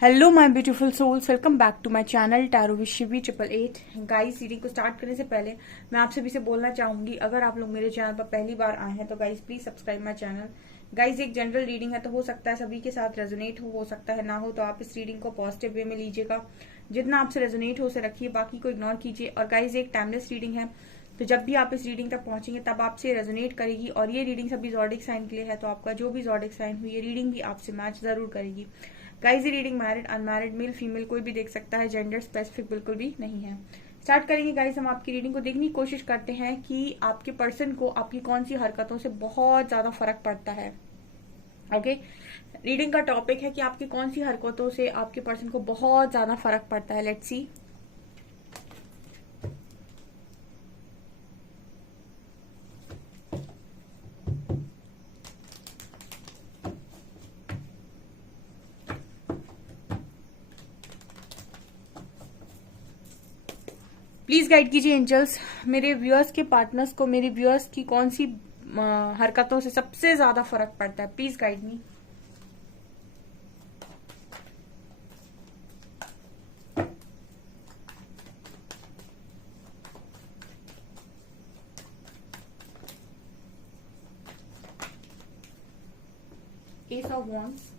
Hello my beautiful souls, welcome back to my channel tarot with Shivi 888। Guys, reading को start करने से पहले मैं आप सभी से बोलना चाहूंगी, अगर आप लोग मेरे चैनल पर पहली बार आए हैं तो guys please subscribe my channel. Guys, एक जनरल रीडिंग है तो हो सकता है सभी के साथ रेजोनेट हो सकता है ना हो, तो आप इस रीडिंग को पॉजिटिव वे में लीजिएगा। जितना आपसे रेजोनेट हो उसे रखिए, बाकी को इग्नोर कीजिए। और गाइस, एक टाइमलेस रीडिंग है, तो जब भी आप इस रीडिंग तक पहुंचेंगे तब आपसे रेजोनेट करेगी। और ये रीडिंग सभी जॉडिक साइन के लिए है, तो आपका जो भी जॉडिक साइन हो ये रीडिंग भी आपसे मैच जरूर करेगी। गाइस, ये reading married unmarried male female कोई भी देख सकता है, जेंडर स्पेसिफिक बिल्कुल भी नहीं है। स्टार्ट करेंगे गाइस। हम आपकी रीडिंग को देखने की कोशिश करते हैं कि आपके पर्सन को आपकी कौन सी हरकतों से बहुत ज्यादा फर्क पड़ता है। ओके, रीडिंग का टॉपिक है कि आपकी कौन सी हरकतों से आपके पर्सन को बहुत ज्यादा फर्क पड़ता है। Let's see. प्लीज गाइड कीजिए एंजल्स, मेरे व्यूअर्स के पार्टनर्स को मेरे व्यूअर्स की कौन सी हरकतों से सबसे ज्यादा फर्क पड़ता है। Please guide me. S of wands,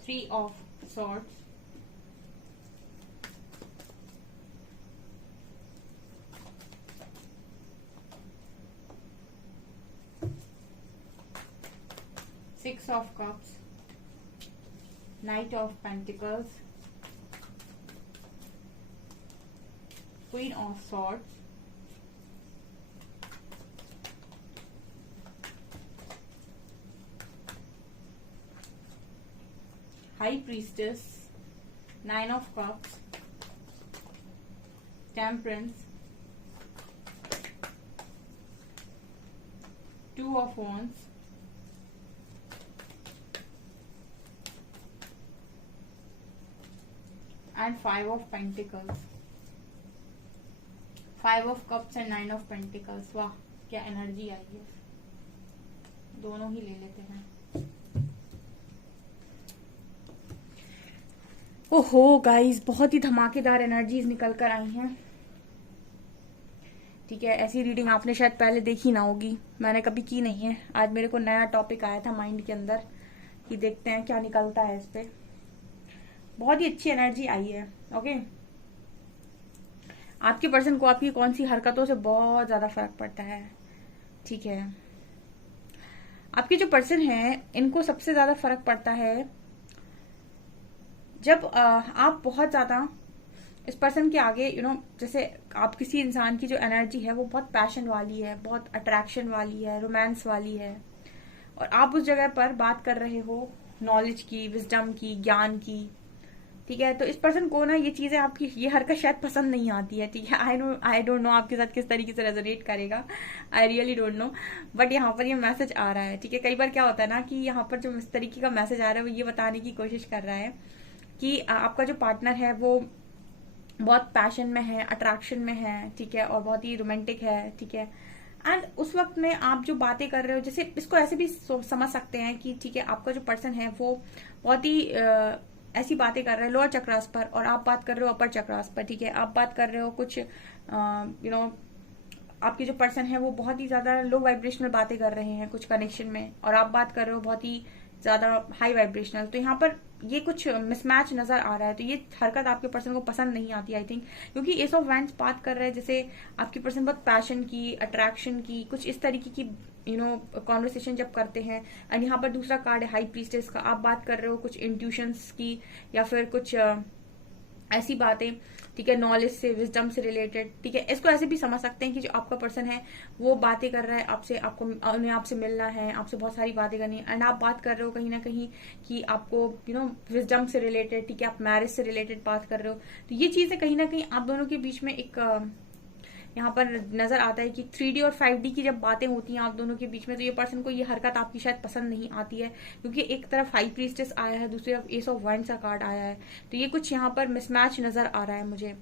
three of swords, six of cups, Knight of Pentacles, Queen of Swords, High Priestess, Nine of Cups, Temperance, Two of Wands, and Five of Pentacles. Five of Cups and Nine of Pentacles. वाह, क्या energy आई है। दोनों ही ले लेते हैं। ओहो guys, बहुत ही धमाकेदार एनर्जीज निकल कर आई हैं। ठीक है, ऐसी रीडिंग आपने शायद पहले देखी ना होगी, मैंने कभी की नहीं है। आज मेरे को नया टॉपिक आया था माइंड के अंदर कि देखते हैं क्या निकलता है इस पे। बहुत ही अच्छी एनर्जी आई है। ओके, आपके पर्सन को आपकी कौन सी हरकतों से बहुत ज्यादा फर्क पड़ता है। ठीक है, आपके जो पर्सन है इनको सबसे ज्यादा फर्क पड़ता है जब आप बहुत ज्यादा इस पर्सन के आगे जैसे आप किसी इंसान की जो एनर्जी है वो बहुत पैशन वाली है, बहुत अट्रैक्शन वाली है, रोमांस वाली है, और आप उस जगह पर बात कर रहे हो नॉलेज की, विजडम की, ज्ञान की। ठीक है, तो इस पर्सन को ना ये चीजें, आपकी ये हरकत शायद पसंद नहीं आती है। ठीक है, आई डोंट नो आपके साथ किस तरीके से रेजोनेट करेगा, I really don't know, but यहाँ पर ये मैसेज आ रहा है। ठीक है, कई बार क्या होता है ना कि यहाँ पर जो इस तरीके का मैसेज आ रहा है वो ये बताने की कोशिश कर रहा है कि आपका जो पार्टनर है वो बहुत पैशन में है, अट्रैक्शन में है। ठीक है, और बहुत ही रोमांटिक है। ठीक है, एंड उस वक्त में आप जो बातें कर रहे हो, जैसे इसको ऐसे भी समझ सकते हैं कि ठीक है, आपका जो पर्सन है वो बहुत ही ऐसी बातें कर रहे हैं लोअर चक्रास पर, और आप बात कर रहे हो अपर चक्रास पर। ठीक है, आप बात कर रहे हो कुछ आपके जो पर्सन है वो बहुत ही ज्यादा लो वाइब्रेशनल बातें कर रहे हैं कुछ कनेक्शन में, और आप बात कर रहे हो बहुत ही ज्यादा हाई वाइब्रेशनल। तो यहाँ पर ये कुछ मिसमैच नजर आ रहा है, तो ये हरकत आपके पर्सन को पसंद नहीं आती आई थिंक, क्योंकि एस ऑफ वैंड्स बात कर रहे हैं जैसे आपके पर्सन बहुत पैशन की, अट्रैक्शन की, कुछ इस तरीके की कॉन्वर्सेशन जब करते हैं। एंड यहाँ पर दूसरा कार्ड है हाई प्रीस्टेस का, आप बात कर रहे हो कुछ इंट्यूशंस की या फिर कुछ ऐसी बातें। ठीक है, नॉलेज से, विजडम से रिलेटेड। ठीक है, इसको ऐसे भी समझ सकते हैं कि जो आपका पर्सन है वो बातें कर रहा है आपसे, आपको उन्हें आपसे मिलना है, आपसे बहुत सारी बातें करनी है, एंड आप बात कर रहे हो कहीं ना कहीं कि आपको विजडम से रिलेटेड। ठीक है, आप मैरिज से रिलेटेड बात कर रहे हो। तो ये चीजें कहीं ना कहीं आप दोनों के बीच में एक यहाँ पर नजर आता है कि 3D और 5D की जब बातें होती हैं आप दोनों के बीच में, तो ये पर्सन को ये हरकत आपकी शायद पसंद नहीं आती है, क्योंकि एक तरफ हाई प्रीस्टेस आया है, दूसरी तरफ एस ऑफ वांड्स का कार्ड आया है। तो ये कुछ यहाँ पर मिसमैच नजर आ रहा है मुझे,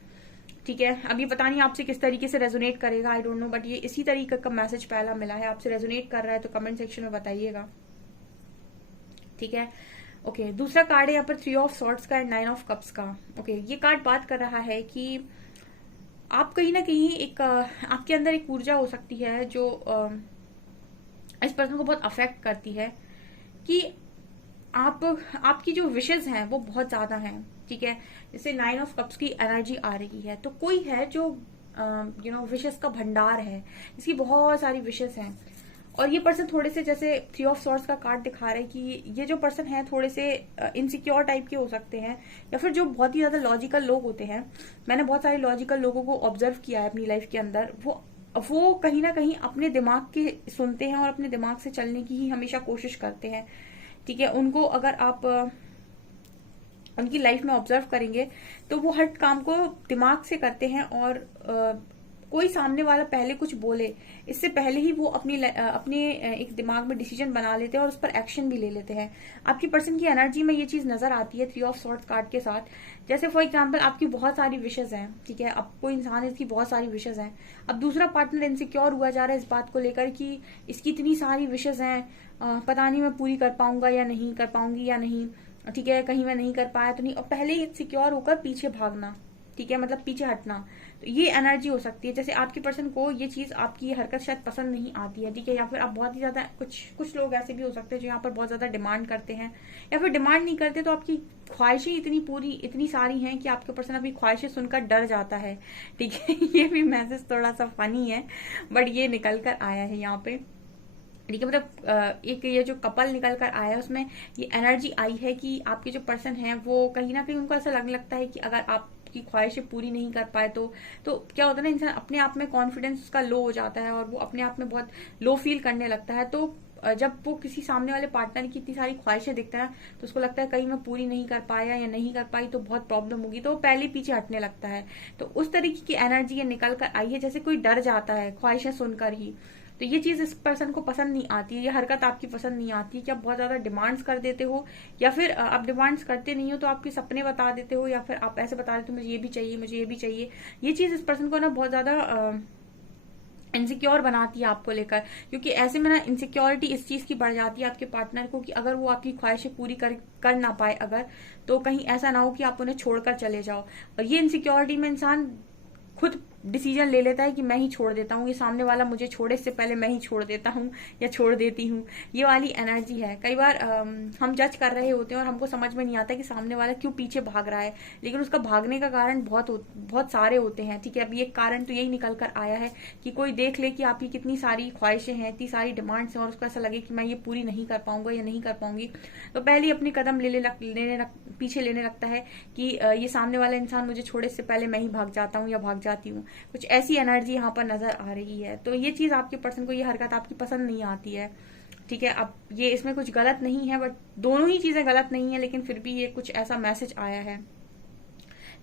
ठीक है। अब ये पता नहीं आपसे किस तरीके से रेजोनेट करेगा, आई डोंट नो, बट ये इसी तरीके का मैसेज पहला मिला है। आपसे रेजोनेट कर रहा है तो कमेंट सेक्शन में बताइएगा, ठीक है। ओके, दूसरा कार्ड है यहाँ पर 3 ऑफ सॉर्ड्स का एंड 9 ऑफ कप्स का। ओके, ये कार्ड बात कर रहा है कि आप कहीं ना कहीं एक आपके अंदर एक ऊर्जा हो सकती है जो इस पर्सन को बहुत अफेक्ट करती है, कि आपकी जो विशेस हैं वो बहुत ज्यादा हैं, ठीक है। जैसे 9 ऑफ कप्स की एनर्जी आ रही है, तो कोई है जो विशेस का भंडार है, इसकी बहुत सारी विशेस हैं। और ये पर्सन थोड़े से, जैसे 3 ऑफ सॉर्ड्स का कार्ड दिखा रहे हैं कि ये जो पर्सन है थोड़े से इनसिक्योर टाइप के हो सकते हैं, या फिर जो बहुत ही ज्यादा लॉजिकल लोग होते हैं। मैंने बहुत सारे लॉजिकल लोगों को ऑब्जर्व किया है अपनी लाइफ के अंदर। वो कहीं ना कहीं अपने दिमाग के सुनते हैं और अपने दिमाग से चलने की ही हमेशा कोशिश करते हैं, ठीक है। उनको अगर आप उनकी लाइफ में ऑब्जर्व करेंगे तो वो हर काम को दिमाग से करते हैं, और कोई सामने वाला पहले कुछ बोले इससे पहले ही वो अपने एक दिमाग में डिसीजन बना लेते हैं और उस पर एक्शन भी ले लेते हैं। आपकी पर्सन की एनर्जी में ये चीज नजर आती है 3 ऑफ सॉर्ड्स कार्ड के साथ। जैसे फॉर एग्जांपल आपकी बहुत सारी विशेष हैं, ठीक है। अब कोई इंसान है, इसकी बहुत सारी विशेष हैं। अब दूसरा पार्टनर इनसिक्योर हुआ जा रहा है इस बात को लेकर कि इसकी इतनी सारी विशेष हैं, पता नहीं मैं पूरी कर पाऊंगा या नहीं कर पाऊंगी या नहीं, ठीक है, कहीं मैं नहीं कर पाया तो नहीं, और पहले ही सिक्योर होकर पीछे भागना, ठीक है, मतलब पीछे हटना। तो ये एनर्जी हो सकती है। जैसे आपकी पर्सन को ये चीज, आपकी ये हरकत शायद पसंद नहीं आती है, ठीक है, या फिर आप बहुत ही ज्यादा, कुछ लोग ऐसे भी हो सकते हैं जो यहाँ पर बहुत ज्यादा डिमांड करते हैं, या फिर डिमांड नहीं करते तो आपकी ख्वाहिशें इतनी सारी हैं कि आपके पर्सन अपनी ख्वाहिशें सुनकर डर जाता है, ठीक है। ये भी मैसेज थोड़ा सा फनी है, बट ये निकल कर आया है यहाँ पे, ठीक है। मतलब एक ये जो कपल निकल कर आया है उसमें ये एनर्जी आई है कि आपके जो पर्सन है वो कहीं ना कहीं उनको ऐसा लगता है कि अगर आपकी ख्वाहिशें पूरी नहीं कर पाए तो क्या होता है ना, इंसान अपने आप में कॉन्फिडेंस उसका लो हो जाता है और वो अपने आप में बहुत लो फील करने लगता है। तो जब वो किसी सामने वाले पार्टनर की इतनी सारी ख्वाहिशें देखता है तो उसको लगता है कहीं मैं पूरी नहीं कर पाया या नहीं कर पाई तो बहुत प्रॉब्लम होगी, तो वो पहले पीछे हटने लगता है। तो उस तरीके की एनर्जी ये निकल कर आई है, जैसे कोई डर जाता है ख्वाहिशें सुनकर ही। तो ये चीज इस पर्सन को पसंद नहीं आती है, ये हरकत आपकी पसंद नहीं आती कि आप बहुत ज्यादा डिमांड्स कर देते हो, या फिर आप डिमांड्स करते नहीं हो तो आपके सपने बता देते हो, या फिर आप ऐसे बता देते हो मुझे ये भी चाहिए, मुझे ये भी चाहिए। ये चीज इस पर्सन को ना बहुत ज्यादा इनसिक्योर बनाती है आपको लेकर, क्योंकि ऐसे में ना इनसिक्योरिटी इस चीज की बढ़ जाती है आपके पार्टनर को कि अगर वो आपकी ख्वाहिशें पूरी कर ना पाए अगर, तो कहीं ऐसा ना हो कि आप उन्हें छोड़कर चले जाओ। और ये इनसिक्योरिटी में इंसान खुद डिसीजन ले लेता है कि मैं ही छोड़ देता हूँ, ये सामने वाला मुझे छोड़े इससे पहले मैं ही छोड़ देता हूँ या छोड़ देती हूँ, ये वाली एनर्जी है। कई बार हम जज कर रहे होते हैं और हमको समझ में नहीं आता कि सामने वाला क्यों पीछे भाग रहा है, लेकिन उसका भागने का कारण बहुत सारे होते हैं, ठीक है। अब ये कारण तो यही निकल कर आया है कि कोई देख ले कि आपकी कितनी सारी ख्वाहिशें हैं, इतनी सारी डिमांड्स हैं, और उसको ऐसा लगे कि मैं ये पूरी नहीं कर पाऊंगा या नहीं कर पाऊंगी, तो पहले अपने कदम पीछे लेने लगता है कि ये सामने वाला इंसान मुझे छोड़े इससे पहले मैं ही भाग जाता हूँ या भाग जाती हूँ। कुछ ऐसी एनर्जी यहाँ पर नजर आ रही है। तो ये चीज आपके पर्सन को, ये हरकत आपकी पसंद नहीं आती है, ठीक है। अब ये इसमें कुछ गलत नहीं है, बट दोनों ही चीजें गलत नहीं है, लेकिन फिर भी ये कुछ ऐसा मैसेज आया है।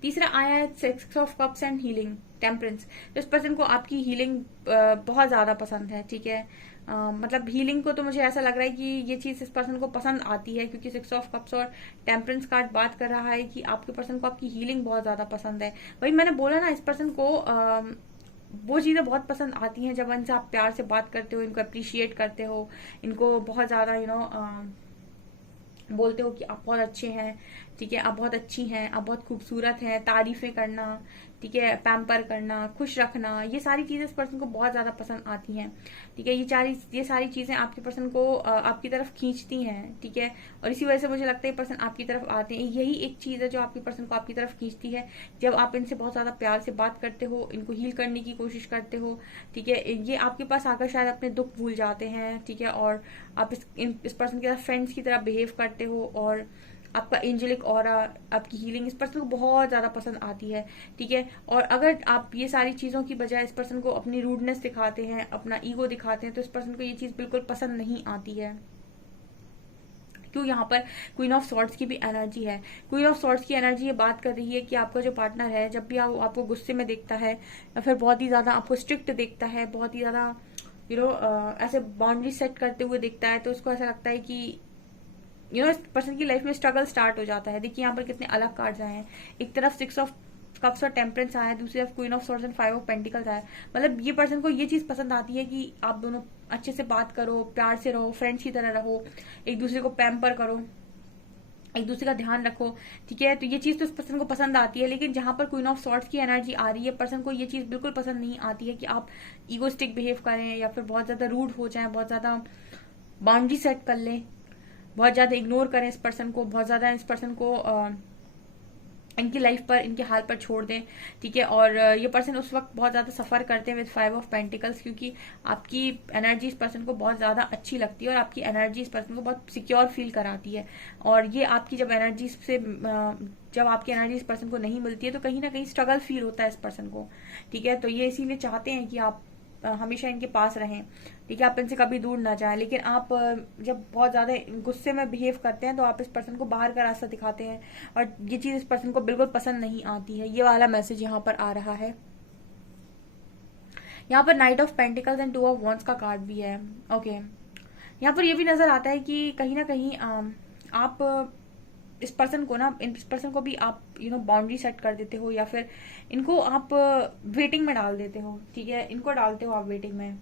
तीसरा आया है 6 of cups and healing, temperance. तो इस पर्सन को आपकी हीलिंग बहुत ज्यादा पसंद है, ठीक है। मतलब हीलिंग को तो मुझे ऐसा लग रहा है कि ये चीज इस पर्सन को पसंद आती है, क्योंकि 6 ऑफ कप्स और टेम्परेंस कार्ड बात कर रहा है कि आपके पर्सन को आपकी हीलिंग बहुत ज्यादा पसंद है। वही मैंने बोला ना, इस पर्सन को वो चीजें बहुत पसंद आती हैं जब इनसे आप प्यार से बात करते हो, इनको अप्रिशिएट करते हो, इनको बहुत ज्यादा बोलते हो कि आप बहुत अच्छे हैं, ठीक है, आप बहुत अच्छी हैं, आप बहुत खूबसूरत हैं, तारीफें करना, ठीक है, पैम्पर करना, खुश रखना, ये सारी चीजें इस पर्सन को बहुत ज्यादा पसंद आती हैं, ठीक है। ये सारी चीजें आपके पर्सन को आपकी तरफ खींचती हैं, ठीक है, और इसी वजह से मुझे लगता है पर्सन आपकी तरफ आते हैं। यही एक चीज है जो आपके पर्सन को आपकी तरफ खींचती है, जब आप इनसे बहुत ज्यादा प्यार से बात करते हो, इनको हील करने की कोशिश करते हो, ठीक है। ये आपके पास आकर शायद अपने दुख भूल जाते हैं, ठीक है, और आप इस पर्सन के साथ फ्रेंड्स की तरह बिहेव करते हो, और आपका एंजेलिक ऑरा, आपकी हीलिंग इस पर्सन को बहुत ज्यादा पसंद आती है, ठीक है। और अगर आप ये सारी चीजों की बजाय इस पर्सन को अपनी रूडनेस दिखाते हैं, अपना ईगो दिखाते हैं, तो इस पर्सन को ये चीज बिल्कुल पसंद नहीं आती है, क्यों यहाँ पर क्वीन ऑफ सॉर्ड्स की भी एनर्जी है। क्वीन ऑफ सॉर्ड्स की एनर्जी ये बात कर रही है कि आपका जो पार्टनर है जब भी आपको गुस्से में देखता है या फिर बहुत ही ज्यादा आपको स्ट्रिक्ट देखता है, बहुत ही ज्यादा ऐसे बाउंड्री सेट करते हुए देखता है, तो उसको ऐसा लगता है कि इस पर्सन की लाइफ में स्ट्रगल स्टार्ट हो जाता है। देखिए यहाँ पर कितने अलग कार्ड्स आए हैं, एक तरफ 6 ऑफ कप्स और टेम्परेंस आया है, दूसरी तरफ queen of swords and 5 of pentacles आया है। मतलब ये पर्सन को ये चीज पसंद आती है कि आप दोनों अच्छे से बात करो, प्यार से रहो, फ्रेंड्स की तरह रहो, एक दूसरे को पैम्पर करो, एक दूसरे का ध्यान रखो, ठीक है। तो ये चीज तो उस पर्सन को पसंद आती है, लेकिन जहां पर क्वीन ऑफ सॉर्ड्स की एनर्जी आ रही है, पर्सन को ये चीज बिल्कुल पसंद नहीं आती है कि आप ईगोस्टिक बिहेव करें या फिर बहुत ज्यादा रूड हो जाएं, बहुत ज्यादा बाउंड्री सेट कर लें, बहुत ज्यादा इग्नोर करें इस पर्सन को, बहुत ज्यादा इस पर्सन को इनकी लाइफ पर, इनके हाल पर छोड़ दें, ठीक है। और ये पर्सन उस वक्त बहुत ज्यादा सफर करते हैं विद 5 ऑफ पेंटिकल्स, क्योंकि आपकी एनर्जी इस पर्सन को बहुत ज्यादा अच्छी लगती है और आपकी एनर्जी इस पर्सन को बहुत सिक्योर फील कराती है। और ये आपकी जब एनर्जी से जब आपकी एनर्जी इस पर्सन को नहीं मिलती है तो कहीं ना कहीं स्ट्रगल फील होता है इस पर्सन को, ठीक है। तो ये इसीलिए चाहते हैं कि आप हमेशा इनके पास रहें, ठीक है, आप इनसे कभी दूर ना जाएं। लेकिन आप जब बहुत ज्यादा गुस्से में बिहेव करते हैं तो आप इस पर्सन को बाहर का रास्ता दिखाते हैं और ये चीज इस पर्सन को बिल्कुल पसंद नहीं आती है। ये वाला मैसेज यहाँ पर आ रहा है। यहाँ पर night of pentacles and 2 of wands का कार्ड भी है। ओके, यहाँ पर ये भी नजर आता है कि कहीं ना कहीं आप इस पर्सन को ना, इस पर्सन को भी आप बाउंड्री सेट कर देते हो या फिर इनको आप वेटिंग में डाल देते हो, ठीक है, इनको डालते हो आप वेटिंग में।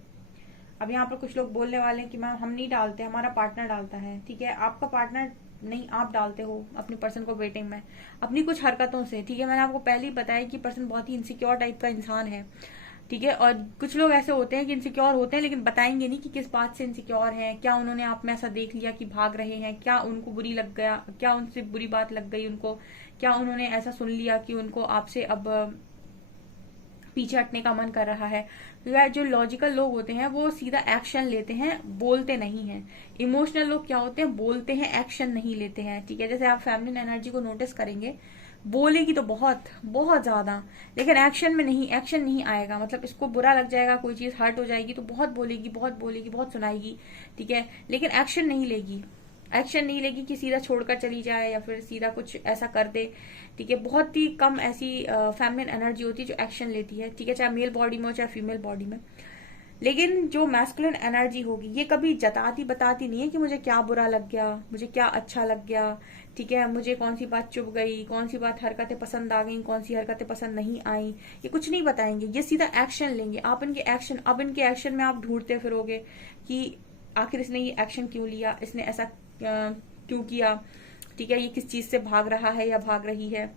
अब यहाँ पर कुछ लोग बोलने वाले हैं कि मैम हम नहीं डालते, हमारा पार्टनर डालता है, ठीक है। आपका पार्टनर नहीं, आप डालते हो अपने पर्सन को वेटिंग में अपनी कुछ हरकतों से, ठीक है। मैंने आपको पहले ही बताया कि पर्सन बहुत ही इनसिक्योर टाइप का इंसान है, ठीक है। और कुछ लोग ऐसे होते हैं कि इनसिक्योर होते हैं लेकिन बताएंगे नहीं कि किस बात से इनसिक्योर हैं, क्या उन्होंने आप में ऐसा देख लिया कि भाग रहे हैं, क्या उनको बुरी लग गया, क्या उनसे बुरी बात लग गई उनको, क्या उन्होंने ऐसा सुन लिया कि उनको आपसे अब पीछे हटने का मन कर रहा है। तो जो लॉजिकल लोग होते हैं वो सीधा एक्शन लेते हैं, बोलते नहीं हैं। इमोशनल लोग क्या होते हैं, बोलते हैं, एक्शन नहीं लेते हैं, ठीक है। जैसे आप फैमिली एनर्जी को नोटिस करेंगे, बोलेगी तो बहुत बहुत ज्यादा, लेकिन एक्शन में नहीं, एक्शन नहीं आएगा। मतलब इसको बुरा लग जाएगा, कोई चीज हर्ट हो जाएगी तो बहुत बोलेगी, बहुत बोलेगी, बहुत सुनाएगी, ठीक है, लेकिन एक्शन नहीं लेगी। एक्शन नहीं लेगी कि सीधा छोड़कर चली जाए या फिर सीधा कुछ ऐसा कर दे, ठीक है। बहुत ही कम ऐसी फेमिनिन एनर्जी होती है जो एक्शन लेती है, ठीक है, चाहे मेल बॉडी में हो चाहे फीमेल बॉडी में। लेकिन जो मैस्कुलिन एनर्जी होगी ये कभी जताती बताती नहीं है कि मुझे क्या बुरा लग गया, मुझे क्या अच्छा लग गया, ठीक है, मुझे कौन सी बात चुभ गई, कौन सी बात हरकतें पसंद आ गई, कौन सी हरकतें पसंद नहीं आई, ये कुछ नहीं बताएंगे। ये सीधा एक्शन लेंगे। आप इनके एक्शन, अब इनके एक्शन में आप ढूंढते फिरोगे कि आखिर इसने ये एक्शन क्यों लिया, इसने ऐसा क्यों किया, ठीक है, ये किस चीज से भाग रहा है या भाग रही है,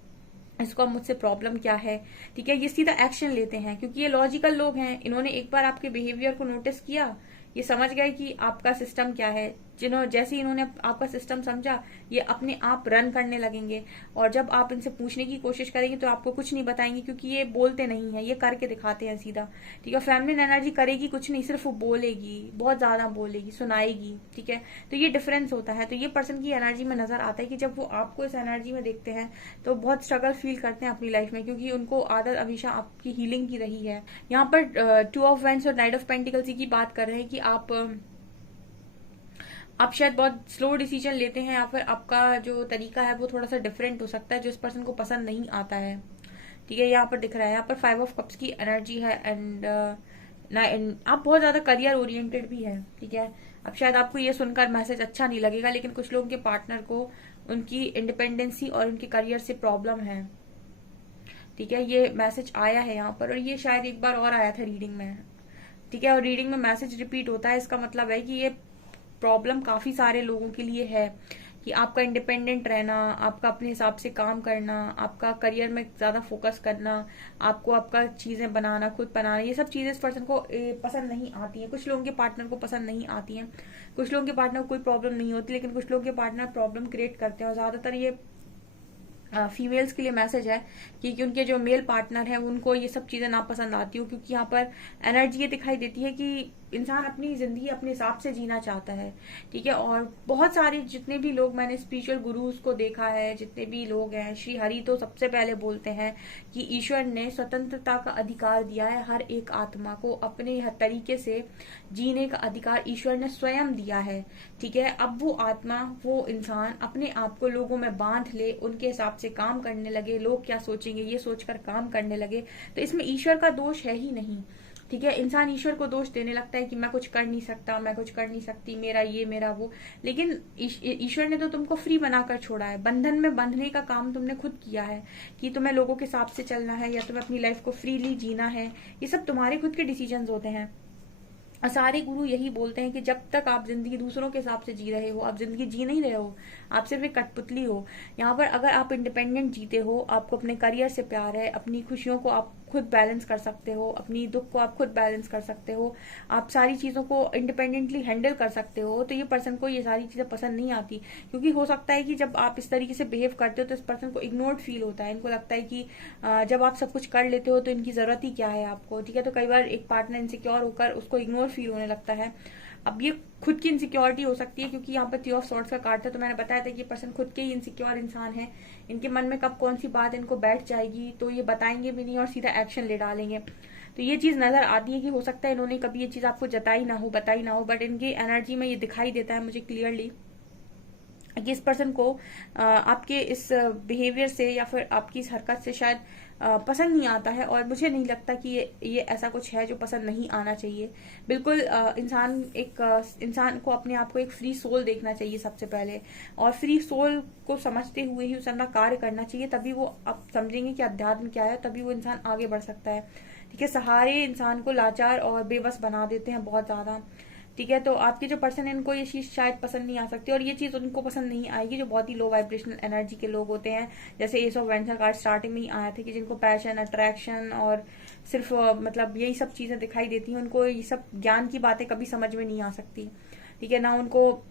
इसको मुझसे प्रॉब्लम क्या है, ठीक है। ये सीधा एक्शन लेते हैं क्योंकि ये लॉजिकल लोग हैं। इन्होंने एक बार आपके बिहेवियर को नोटिस किया, ये समझ गए कि आपका सिस्टम क्या है। जैसे इन्होंने आपका सिस्टम समझा, ये अपने आप रन करने लगेंगे। और जब आप इनसे पूछने की कोशिश करेंगे तो आपको कुछ नहीं बताएंगे क्योंकि ये बोलते नहीं है, ये करके दिखाते हैं सीधा, ठीक है। फेमिनिन एनर्जी करेगी कुछ नहीं, सिर्फ वो बोलेगी, बहुत ज्यादा बोलेगी, सुनाएगी, ठीक है। तो ये डिफरेंस होता है। तो ये पर्सन की एनर्जी में नजर आता है कि जब वो आपको इस एनर्जी में देखते हैं तो बहुत स्ट्रगल फील करते हैं अपनी लाइफ में, क्योंकि उनको आदत हमेशा आपकी हीलिंग की रही है। यहाँ पर 2 ऑफ वैंड्स और नाइट ऑफ पेंटिकल्स की बात कर रहे हैं कि आप शायद बहुत स्लो डिसीजन लेते हैं या फिर आपका जो तरीका है वो थोड़ा सा डिफरेंट हो सकता है जो इस पर्सन को पसंद नहीं आता है, ठीक है। यहाँ पर दिख रहा है, यहाँ पर 5 ऑफ कप्स की एनर्जी है एंड आप बहुत ज्यादा करियर ओरिएंटेड भी है, ठीक है। अब शायद आपको ये सुनकर मैसेज अच्छा नहीं लगेगा लेकिन कुछ लोगों के पार्टनर को उनकी इंडिपेंडेंसी और उनके करियर से प्रॉब्लम है, ठीक है। ये मैसेज आया है यहाँ पर और ये शायद एक बार और आया था रीडिंग में, ठीक है। और रीडिंग में मैसेज रिपीट होता है, इसका मतलब है कि ये प्रॉब्लम काफी सारे लोगों के लिए है कि आपका इंडिपेंडेंट रहना, आपका अपने हिसाब से काम करना, आपका करियर में ज्यादा फोकस करना, आपको आपका चीजें बनाना, खुद बनाना, ये सब चीजें इस पर्सन को पसंद नहीं आती हैं। कुछ लोगों के पार्टनर को पसंद नहीं आती हैं, कुछ लोगों के पार्टनर को कोई प्रॉब्लम नहीं होती, लेकिन कुछ लोगों के पार्टनर प्रॉब्लम क्रिएट करते हैं और ज्यादातर ये फीमेल्स के लिए मैसेज है कि उनके जो मेल पार्टनर है उनको ये सब चीजें नापसंद आती हो, क्योंकि यहाँ पर एनर्जी ये दिखाई देती है कि इंसान अपनी जिंदगी अपने हिसाब से जीना चाहता है, ठीक है। और बहुत सारे जितने भी लोग मैंने स्पिरिचुअल गुरुज को देखा है, जितने भी लोग हैं, श्री हरि तो सबसे पहले बोलते हैं कि ईश्वर ने स्वतंत्रता का अधिकार दिया है, हर एक आत्मा को अपने हर तरीके से जीने का अधिकार ईश्वर ने स्वयं दिया है, ठीक है। अब वो आत्मा, वो इंसान अपने आप को लोगों में बांध ले, उनके हिसाब से काम करने लगे, लोग क्या सोचेंगे ये सोचकर काम करने लगे, तो इसमें ईश्वर का दोष है ही नहीं, ठीक है। इंसान ईश्वर को दोष देने लगता है कि मैं कुछ कर नहीं सकता, मैं कुछ कर नहीं सकती, मेरा ये मेरा वो, लेकिन ईश्वर ने तो तुमको फ्री बनाकर छोड़ा है। बंधन में बंधने का काम तुमने खुद किया है कि तुम्हें लोगों के हिसाब से चलना है या तुम्हें अपनी लाइफ को फ्रीली जीना है, ये सब तुम्हारे खुद के डिसीजंस होते हैं। और सारे गुरु यही बोलते हैं कि जब तक आप जिंदगी दूसरों के हिसाब से जी रहे हो, आप जिंदगी जी नहीं रहे हो, आप सिर्फ एक कठपुतली हो। यहाँ पर अगर आप इंडिपेंडेंट जीते हो, आपको अपने करियर से प्यार है, अपनी खुशियों को आप खुद बैलेंस कर सकते हो, अपनी दुख को आप खुद बैलेंस कर सकते हो, आप सारी चीजों को इंडिपेंडेंटली हैंडल कर सकते हो, तो ये पर्सन को ये सारी चीजें पसंद नहीं आती। क्योंकि हो सकता है कि जब आप इस तरीके से बिहेव करते हो तो इस पर्सन को इग्नोर्ड फील होता है, इनको लगता है कि जब आप सब कुछ कर लेते हो तो इनकी जरूरत ही क्या है आपको, ठीक है। तो कई बार एक पार्टनर इनसिक्योर होकर उसको इग्नोर फील होने लगता है। अब ये खुद की इनसिक्योरिटी हो सकती है, क्योंकि यहाँ पर 3 ऑफ सॉर्ड्स का कार्ड था, तो मैंने बताया था कि ये पर्सन खुद के ही इनसिक्योर इंसान है। इनके मन में कब कौन सी बात इनको बैठ जाएगी तो ये बताएंगे भी नहीं और सीधा एक्शन ले डालेंगे। तो ये चीज नजर आती है कि हो सकता है इन्होंने कभी ये चीज आपको जताई ना हो, बताई ना हो, बट इनकी एनर्जी में ये दिखाई देता है मुझे क्लियरली कि इस पर्सन को आपके इस बिहेवियर से या फिर आपकी इस हरकत से शायद पसंद नहीं आता है। और मुझे नहीं लगता कि ये ऐसा कुछ है जो पसंद नहीं आना चाहिए। बिल्कुल इंसान को अपने आप को एक फ्री सोल देखना चाहिए सबसे पहले, और फ्री सोल को समझते हुए ही उस अंदर कार्य करना चाहिए, तभी वो आप समझेंगे कि अध्यात्म क्या है, तभी वो इंसान आगे बढ़ सकता है, ठीक है। सहारे इंसान को लाचार और बेबस बना देते हैं बहुत ज्यादा, ठीक है। तो आपके जो पर्सन है इनको ये चीज शायद पसंद नहीं आ सकती, और ये चीज उनको पसंद नहीं आएगी जो बहुत ही लो वाइब्रेशनल एनर्जी के लोग होते हैं। जैसे S of venture card starting में ही आया था कि जिनको पैशन, अट्रैक्शन और सिर्फ मतलब यही सब चीजें दिखाई देती हैं, उनको ये सब ज्ञान की बातें कभी समझ में नहीं आ सकती, ठीक है। ना उनको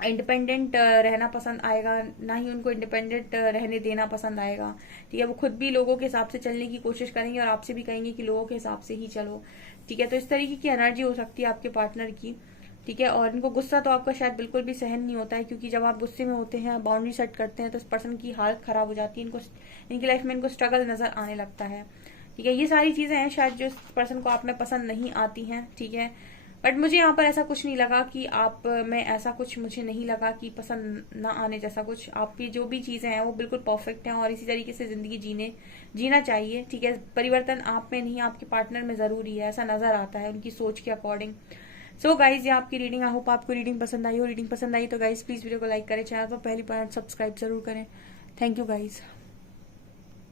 इंडिपेंडेंट रहना पसंद आएगा, ना ही उनको इंडिपेंडेंट रहने देना पसंद आएगा, ठीक है। वो खुद भी लोगों के हिसाब से चलने की कोशिश करेंगे और आपसे भी कहेंगे कि लोगों के हिसाब से ही चलो, ठीक है। तो इस तरीके की एनर्जी हो सकती है आपके पार्टनर की, ठीक है। और इनको गुस्सा तो आपका शायद बिल्कुल भी सहन नहीं होता है, क्योंकि जब आप गुस्से में होते हैं, बाउंड्री सेट करते हैं, तो इस पर्सन की हालत खराब हो जाती है, इनकी लाइफ में इनको स्ट्रगल नजर आने लगता है, ठीक है। ये सारी चीजें हैं शायद जो इस पर्सन को आप में पसंद नहीं आती हैं, ठीक है। बट मुझे यहाँ पर ऐसा कुछ नहीं लगा कि आप में ऐसा कुछ, मुझे नहीं लगा कि पसंद ना आने जैसा कुछ। आपकी जो भी चीजें हैं वो बिल्कुल परफेक्ट हैं और इसी तरीके से जिंदगी जीना चाहिए, ठीक है। परिवर्तन आप में नहीं, आपके पार्टनर में जरूरी है, ऐसा नजर आता है उनकी सोच के अकॉर्डिंग। सो गाइज, ये आपकी रीडिंग, आई होप आपको रीडिंग पसंद आई हो। रीडिंग पसंद आई तो गाइज प्लीज वीडियो को लाइक करें, चैनल पर पहली बार सब्सक्राइब जरूर करें। Thank you guys.